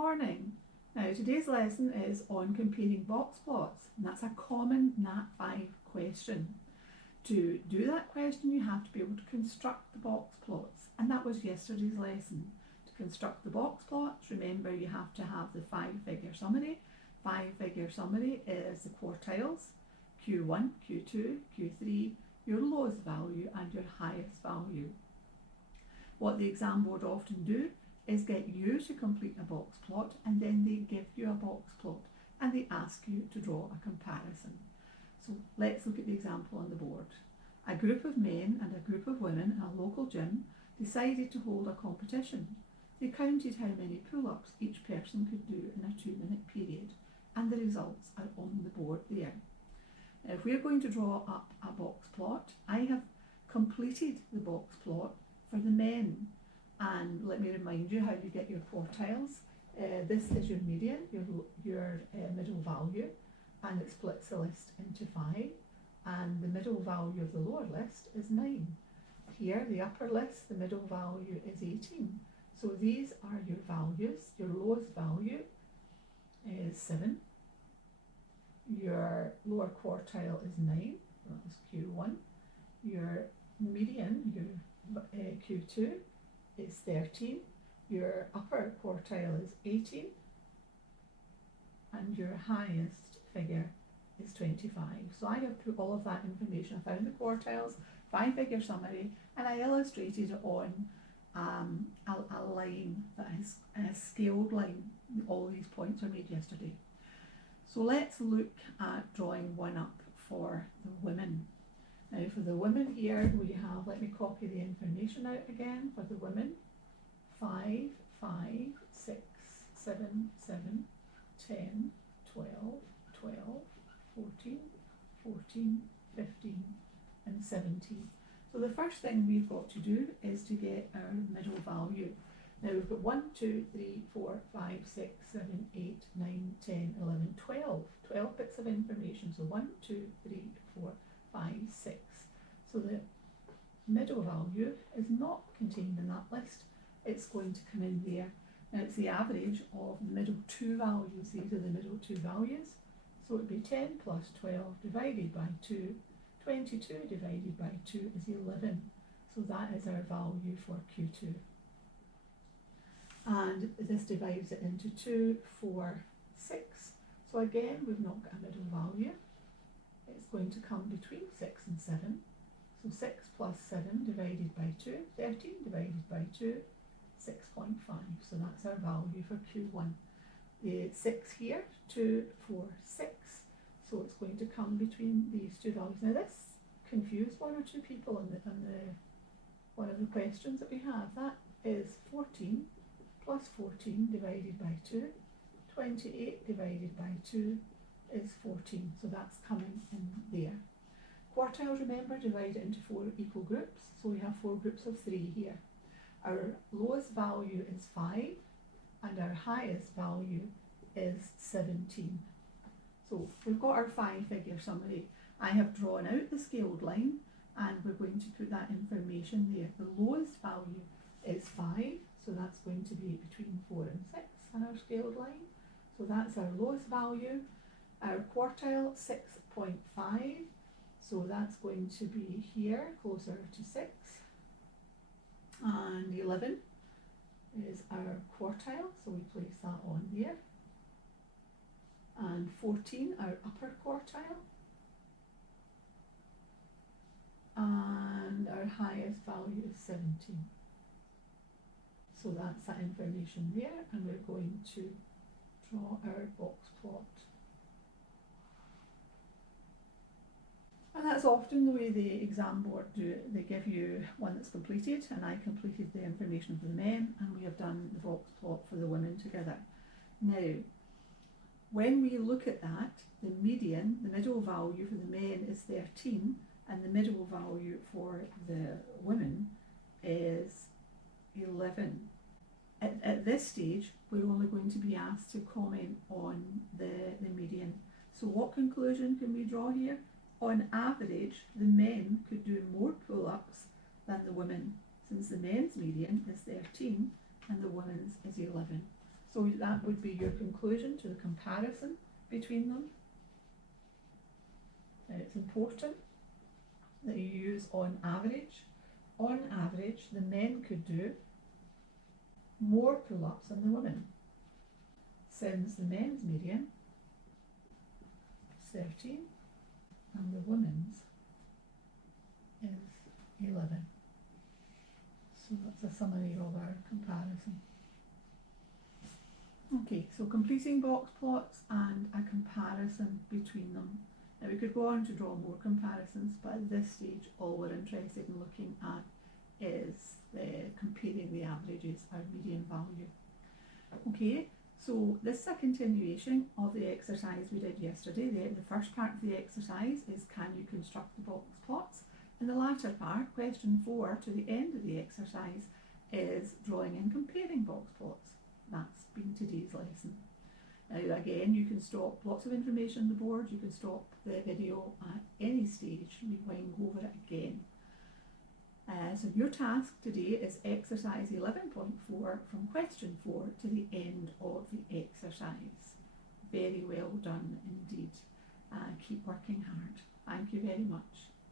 morning. Now today's lesson is on comparing box plots, and that's a common Nat 5 question. To do that question you have to be able to construct the box plots, and that was yesterday's lesson. To construct the box plots, remember you have to have the 5-figure summary. 5-figure summary is the quartiles, Q1, Q2, Q3, your lowest value and your highest value. What the exam board often do is get you to complete a box plot, and then they give you a box plot and they ask you to draw a comparison. So let's look at the example on the board. A group of men and a group of women in a local gym decided to hold a competition. They counted how many pull-ups each person could do in a 2-minute period, and the results are on the board there. Now, if we're going to draw up a box plot, I have completed the box plot for the men. And let me remind you how you get your quartiles. This is your median, your middle value, and it splits the list into 5. And the middle value of the lower list is 9. Here, the upper list, the middle value is 18. So these are your values. Your lowest value is 7. Your lower quartile is 9. That was Q1. Your median, your Q2, is 13, your upper quartile is 18, and your highest figure is 25. So I have put all of that information. I found the quartiles, 5-figure summary, and I illustrated it on a line that is a scaled line. All these points were made yesterday. So let's look at drawing one up for the women. Now for the women here we have, let me copy the information out again for the women. 5, 5, 6, 7, 7, 10, 12, 12, 14, 14, 15 and 17. So the first thing we've got to do is to get our middle value. Now we've got 1, 2, 3, 4, 5, 6, 7, 8, 9, 10, 11, 12. 12 bits of information. So 1, 2, 3, 4, 5, 6. So the middle value is not contained in that list. It's going to come in there. Now it's the average of the middle 2 values. These are the middle 2 values. So it would be 10 plus 12 divided by 2. 22 divided by 2 is 11. So that is our value for Q2. And this divides it into 2, 4, 6. So again, we've not got a middle value. It's going to come between 6 and 7. So 6 plus 7 divided by 2, 13 divided by 2, 6.5. So that's our value for Q1. The 6 here, 2, 4, 6. So it's going to come between these two values. Now this confused one or two people on the one of the questions that we have. That is 14 plus 14 divided by 2. 28 divided by 2 is 14. So that's coming in there. Quartiles, remember, divide it into 4 equal groups. So we have 4 groups of 3 here. Our lowest value is 5 and our highest value is 17. So we've got our 5-figure summary. I have drawn out the scaled line and we're going to put that information there. The lowest value is 5, so that's going to be between 4 and 6 on our scaled line. So that's our lowest value. Our quartile, 6.5. So that's going to be here, closer to 6. And 11 is our quartile, so we place that on there. And 14, our upper quartile. And our highest value is 17. So that's that information there, and we're going to draw our box plot. And that's often the way the exam board do it. They give you one that's completed, and I completed the information for the men, and we have done the box plot for the women together. Now, when we look at that, the median, the middle value for the men is 13, and the middle value for the women is 11. At this stage, we're only going to be asked to comment on the median. So what conclusion can we draw here? On average, the men could do more pull-ups than the women, since the men's median is 13 and the women's is 11. So that would be your conclusion to the comparison between them. And it's important that you use on average. On average, the men could do more pull-ups than the women, since the men's median is 13 and the women's is 11. So that's a summary of our comparison. Okay, so completing box plots and a comparison between them. Now we could go on to draw more comparisons, but at this stage all we're interested in looking at is comparing the averages, our median value. Okay, so this is a continuation of the exercise we did yesterday. The first part of the exercise is, can you construct the box plots? And the latter part, question 4 to the end of the exercise, is drawing and comparing box plots. That's been today's lesson. Now again, you can stop lots of information on the board, you can stop the video at any stage, rewind, go over it again. So your task today is exercise 11.4 from question 4 to the end of the exercise. Very well done indeed. Keep working hard. Thank you very much.